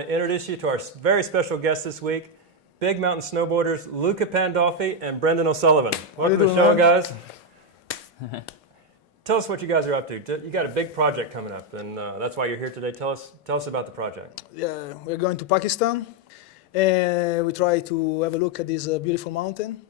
want to introduce you to our very special guests this week, big mountain snowboarders Luca Pandolfi and Brendan O'Sullivan. Welcome to the show, guys. Tell us what you guys are up to. You got a big project coming up, and that's why you're here today. Tell us about the project. Yeah, we're going to Pakistan, and we try to have a look at this beautiful mountain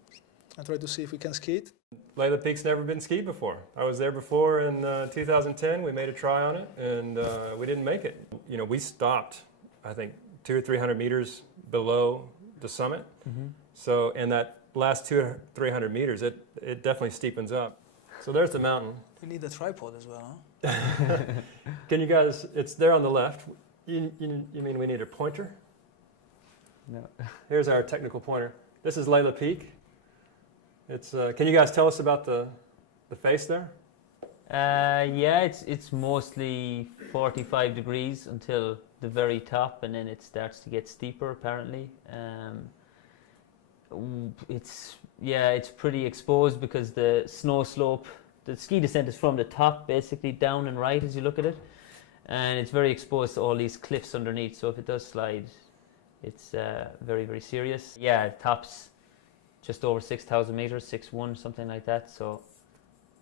and try to see if we can ski it. Layla Peak's never been skied before. I was there before in 2010. We made a try on it, and we didn't make it. You know, we stopped, I think, 200 or 300 meters below the summit. Mm-hmm. So, in that last 200 or 300 meters, it definitely steepens up. So there's the mountain. We need a tripod as well, huh? Can you guys, it's there on the left. You mean we need a pointer? No. Here's our technical pointer. This is Layla Peak. It's, can you guys tell us about the face there? Yeah, it's mostly 45 degrees until the very top, and then it starts to get steeper apparently. It's pretty exposed because the snow slope, the ski descent is from the top basically down and right as you look at it, and it's very exposed to all these cliffs underneath, so if it does slide it's very, very serious. Yeah, it tops just over 6,000 meters, 6,100, something like that, so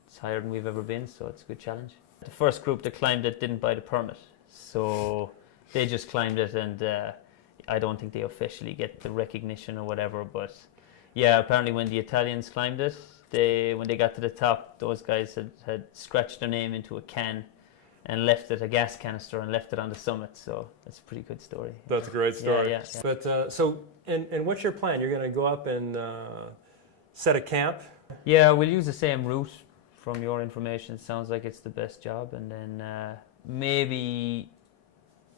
it's higher than we've ever been, so it's a good challenge. The first group that climbed it didn't buy the permit, so they just climbed it, and I don't think they officially get the recognition or whatever, but yeah, apparently when the Italians climbed it, when they got to the top, those guys had scratched their name into a can and left it, a gas canister, and left it on the summit, so that's a pretty good story. That's a great story. Yeah. But so, and what's your plan? You're going to go up and set a camp? Yeah, we'll use the same route. From your information, it sounds like it's the best job, and then maybe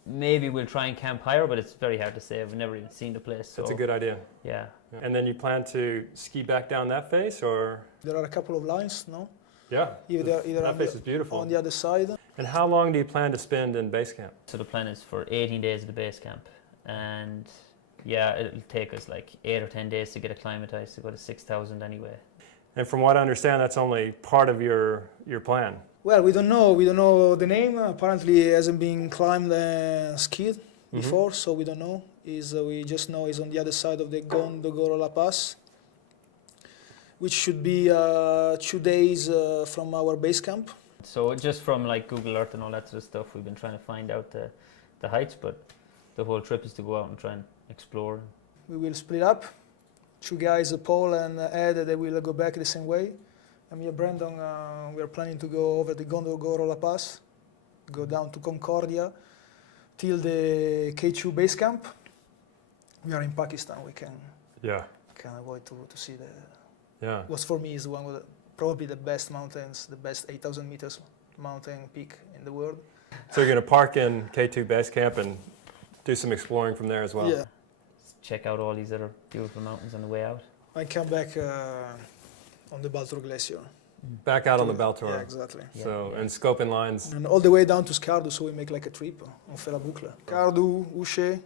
we'll try and camp higher, but it's very hard to say. I've never even seen the place. So that's a good idea. Yeah. And then you plan to ski back down that face, or? There are a couple of lines, no? Yeah. Either that face is beautiful. On the other side. And how long do you plan to spend in base camp? So the plan is for 18 days at the base camp, and yeah, it'll take us like 8 or 10 days to get acclimatized to go to 6,000 anyway. And from what I understand, that's only part of your plan. Well, we don't know. We don't know the name. Apparently, it hasn't been climbed and skied before, so we don't know. We just know it's on the other side of the Gondogoro La Pass, which should be 2 days from our base camp. So just from like Google Earth and all that sort of stuff, we've been trying to find out the heights, but the whole trip is to go out and try and explore. We will split up. 2 guys, Paul and Ed, they will go back the same way. And me and Brandon, we are planning to go over the Gondogoro La Pass, go down to Concordia, till the K2 base camp. We are in Pakistan. We can avoid to see the. Yeah. What for me is one of probably the best mountains, the best 8,000 meters mountain peak in the world. So you're going to park in K2 base camp and do some exploring from there as well. Yeah. Check out all these other beautiful mountains on the way out. I come back on the Baltor Glacier. Back out on the Baltor. Yeah, exactly. So, and scoping lines. And all the way down to Skardu, so we make like a trip. On fait la boucle. Skardu, Uche,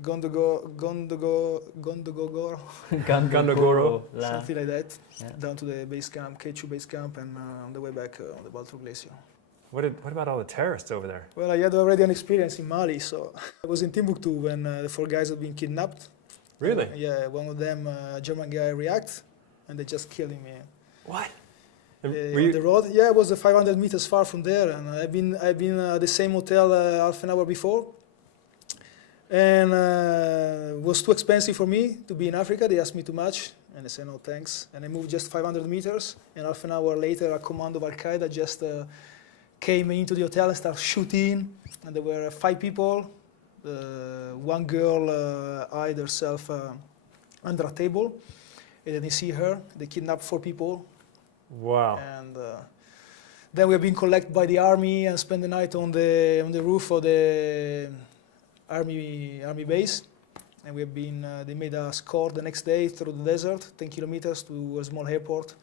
Gondogoro. Gondogoro. Something like that. Yeah. Down to the base camp, K2 base camp, and on the way back on the Baltor Glacier. What about all the terrorists over there? Well, I had already an experience in Mali, so I was in Timbuktu when the 4 guys had been kidnapped. Really? Yeah, one of them, a German guy, reacted, and they just killed him. What? On the road? Yeah, it was 500 meters far from there, and I've been at the same hotel half an hour before, and it was too expensive for me to be in Africa. They asked me too much, and I said no thanks, and I moved just 500 meters, and half an hour later, a commando of Al-Qaeda just came into the hotel and started shooting, and there were 5 people. 1 girl hid herself under a table, and then they see her. They kidnapped 4 people. Wow. And then we have been collected by the army and spent the night on the roof of the army base. And we have been. They made us escort the next day through the desert, 10 kilometers to a small airport,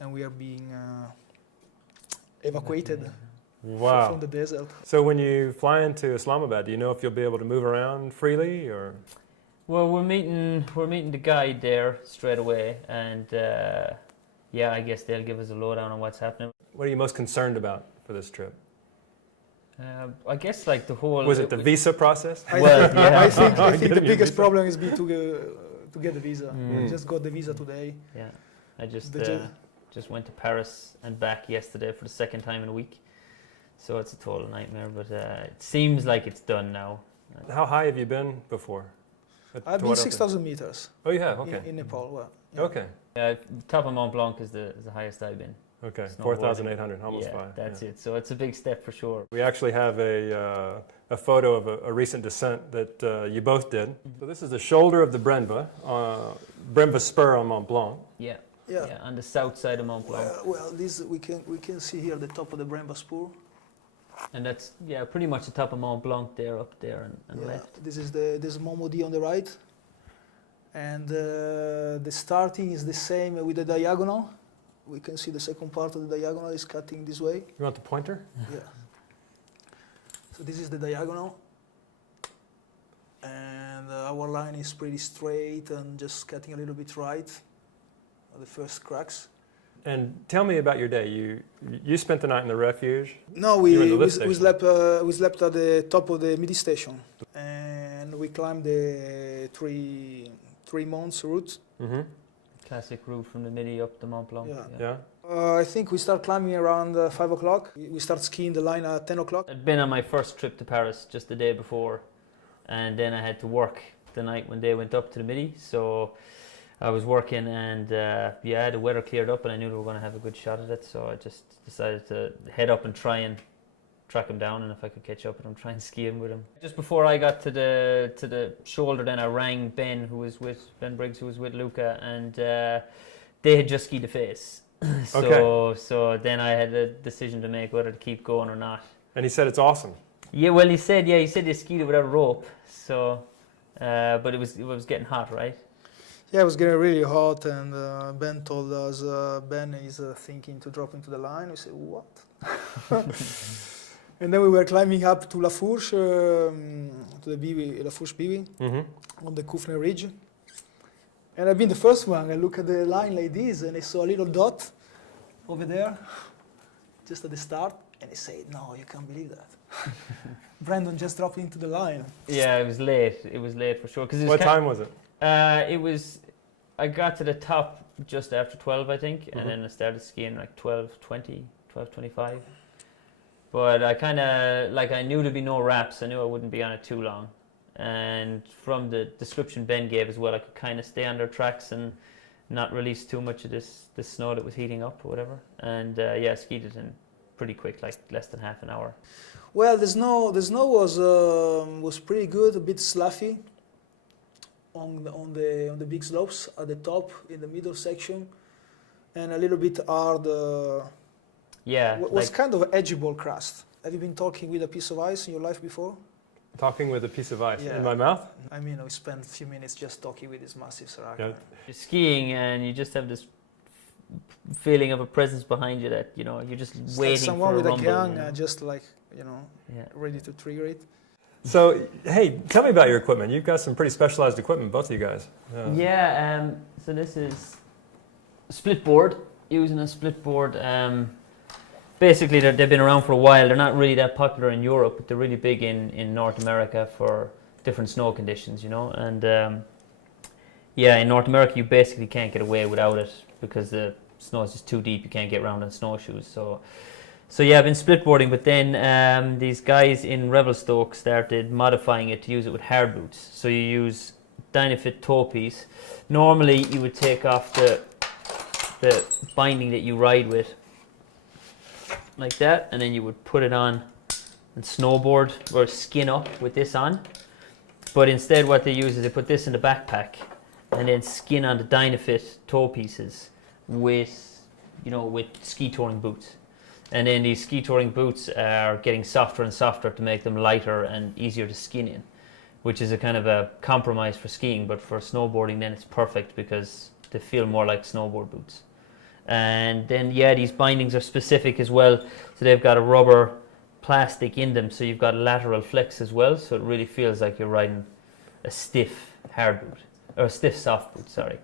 and we are being evacuated. Wow. From the desert. So when you fly into Islamabad, do you know if you'll be able to move around freely, or? Well, we're meeting the guide there straight away, and yeah, I guess they'll give us a lowdown on what's happening. What are you most concerned about for this trip? I guess like the whole. Was it the visa process? Well, yeah. I think Getting the a biggest visa. problem is to get the visa. Mm. I just got the visa today. Yeah, I The just went to Paris and back yesterday for the second time in a week, so it's a total nightmare. But it seems like it's done now. How high have you been before? I've To been what 6,000 meters altitude? Oh, you have? Okay. in Nepal. Well, yeah. Okay. Top of Mont Blanc is the highest I've been. Okay. Snowboarding. 4,800, almost Yeah, 5. that's it. So it's a big step for sure. We actually have a photo of a recent descent that you both did. So this is the shoulder of the Bremba spur on Mont Blanc. Yeah, Yeah. yeah, on the south side of Mont Blanc. Well, this we can see here the top of the Bremba spur. And that's, yeah, pretty much the top of Mont Blanc there, up there and Yeah, left. this is Mont Maudit on the right, and the starting is the same with the diagonal. We can see the second part of the diagonal is cutting this way. You want the pointer? Yeah. So this is the diagonal, and our line is pretty straight and just cutting a little bit right. The first cracks. And tell me about your day. You spent the night in the refuge. No, You were in the we lift station. slept at the top of the Midi station, and we climbed the three months route. Mm-hmm. Classic route from the Midi up to Mont Blanc. Yeah. Yeah. I think we start climbing around 5 o'clock. We start skiing the line at 10 o'clock. I'd been on my first trip to Paris just the day before, and then I had to work the night when they went up to the Midi. So I was working, and yeah, the weather cleared up, and I knew we were going to have a good shot at it. So I just decided to head up and try and track him down, and if I could catch up with him, try and ski him with him. Just before I got to the shoulder, then I rang Ben Briggs, who was with Luca, and they had just skied the face. So then I had a decision to make whether to keep going or not. And he said it's awesome. Yeah, well, he said they skied it without a rope. So, but it was getting hot, right? Yeah, it was getting really hot, and Ben told us Ben is thinking to drop into the line. We said, what? And then we were climbing up to La Fourche, to the La Fourche Biwi, Mm-hmm. on the Kufner Ridge. And I've been the first one. I look at the line like this, and I saw a little dot over there, just at the start, and I said, no, you can't believe that. Brandon just dropped into the line. Yeah, it was late. It was late for sure. What time was it? I got to the top just after 12, I think, Mhm. and then I started skiing like 12:20, 12:25. But I kind of, like, I knew there'd be no wraps. I knew I wouldn't be on it too long. And from the description Ben gave as well, I could kind of stay on their tracks and not release too much of this snow that was heating up or whatever. And yeah, I skied it in pretty quick, like less than half an hour. Well, the snow was pretty good, a bit sluffy on the big slopes at the top in the middle section, and a little bit hard. Yeah, Was like, kind of edgeable crust. Have you been talking with a piece of ice in your life before? Talking with a piece of ice Yeah. in my mouth? I mean, we spent a few minutes just talking with this massive Serac. Yeah. you're skiing and you just have this feeling of a presence behind you that, you know, you're just It's waiting like someone for a with rumble. a gun, you know? just like, Yeah. ready to trigger it. So, hey, tell me about your equipment. You've got some pretty specialized equipment, both of you guys. Yeah, so this is a split board, using a split board. Basically, they've been around for a while. They're not really that popular in Europe, but they're really big in North America for different snow conditions, you know. And yeah, in North America, you basically can't get away without it because the snow is just too deep. You can't get around on snowshoes. So yeah, I've been splitboarding, but then these guys in Revelstoke started modifying it to use it with hard boots. So you use Dynafit toe piece. Normally, you would take off the binding that you ride with, like that, and then you would put it on and snowboard or skin up with this on. But instead, what they use is they put this in the backpack and then skin on the Dynafit toe pieces with ski touring boots. And then these ski touring boots are getting softer and softer to make them lighter and easier to skin in, which is a kind of a compromise for skiing, but for snowboarding then it's perfect because they feel more like snowboard boots. And then yeah, these bindings are specific as well, so they've got a rubber plastic in them, so you've got lateral flex as well, so it really feels like you're riding a stiff hard boot, or a stiff soft boot, sorry.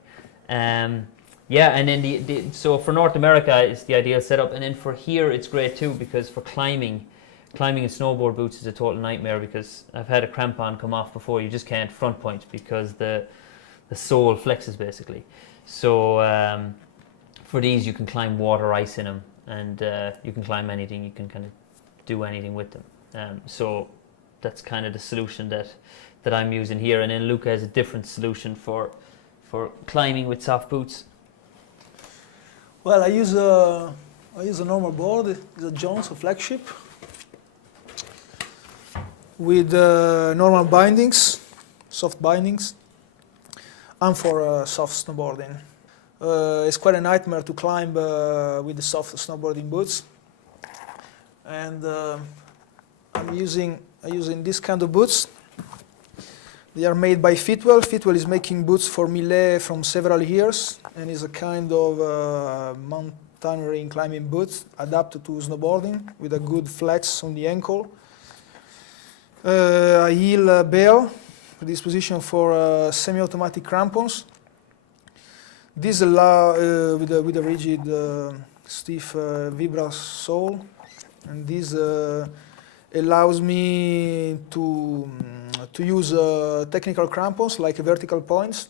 Yeah, and then so for North America it's the ideal setup, and then for here it's great too, because for climbing climbing in snowboard boots is a total nightmare because I've had a crampon come off before. You just can't front point because the sole flexes basically. So for these you can climb water, ice in them, and you can climb anything. You can kind of do anything with them. So that's kind of the solution that I'm using here. And then Luca has a different solution for climbing with soft boots. Well, I use a normal board. It's a Jones, a flagship, with normal bindings, soft bindings. I'm for soft snowboarding. It's quite a nightmare to climb with the soft snowboarding boots. And I'm using this kind of boots. They are made by Fitwel. Fitwel is making boots for Millet from several years, and is a kind of mountaineering climbing boot adapted to snowboarding with a good flex on the ankle. A heel bell predisposition for semi-automatic crampons. This allow with a rigid, stiff Vibra sole, and this allows me to use technical crampons like vertical points,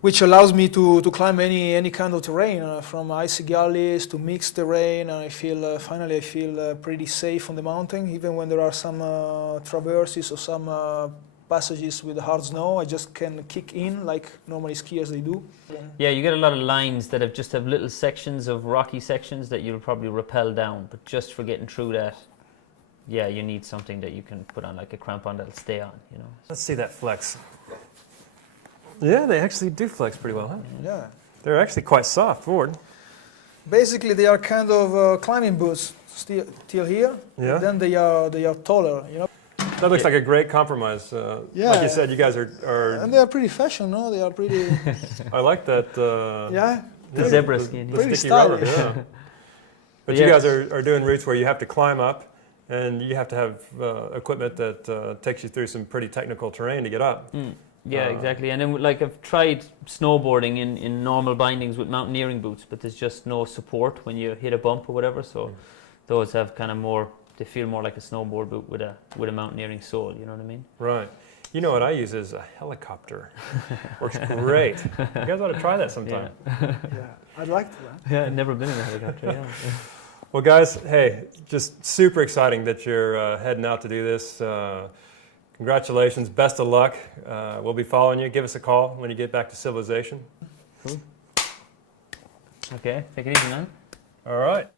which allows me to climb any kind of terrain, from icy gullies to mixed terrain. And I feel finally I feel pretty safe on the mountain, even when there are some traverses or some passages with hard snow. I just can kick in like normally skiers they do. Yeah, you get a lot of lines that just have little sections of rocky sections that you'll probably rappel down, but just for getting through that, yeah, you need something that you can put on like a crampon that'll stay on, you know. Let's see that flex. Yeah, they actually do flex pretty well, huh? Yeah. They're actually quite soft forward. Basically, they are kind of climbing boots till here. Yeah. And then they are taller, you know. That looks like a great compromise. Yeah. Like you said, you guys are And they are pretty fashion, no? They are pretty. I like that. Yeah. The Pretty- zebra skin. pretty sticky rubber, stylish. yeah. But Yeah. you guys are doing routes where you have to climb up, and you have to have equipment that takes you through some pretty technical terrain to get up. Yeah, exactly. And then like I've tried snowboarding in normal bindings with mountaineering boots, but there's just no support when you hit a bump or whatever. So those have kind of more. They feel more like a snowboard boot with a mountaineering sole. You know what I mean? Right. You know what I use is a helicopter. Works great. You guys ought to try that sometime. Yeah. Yeah, I'd like to. Yeah, I've never been in a helicopter. Yeah. Well, guys, hey, just super exciting that you're heading out to do this. Congratulations. Best of luck. We'll be following you. Give us a call when you get back to civilization. Cool. Okay, take it easy, man. All right.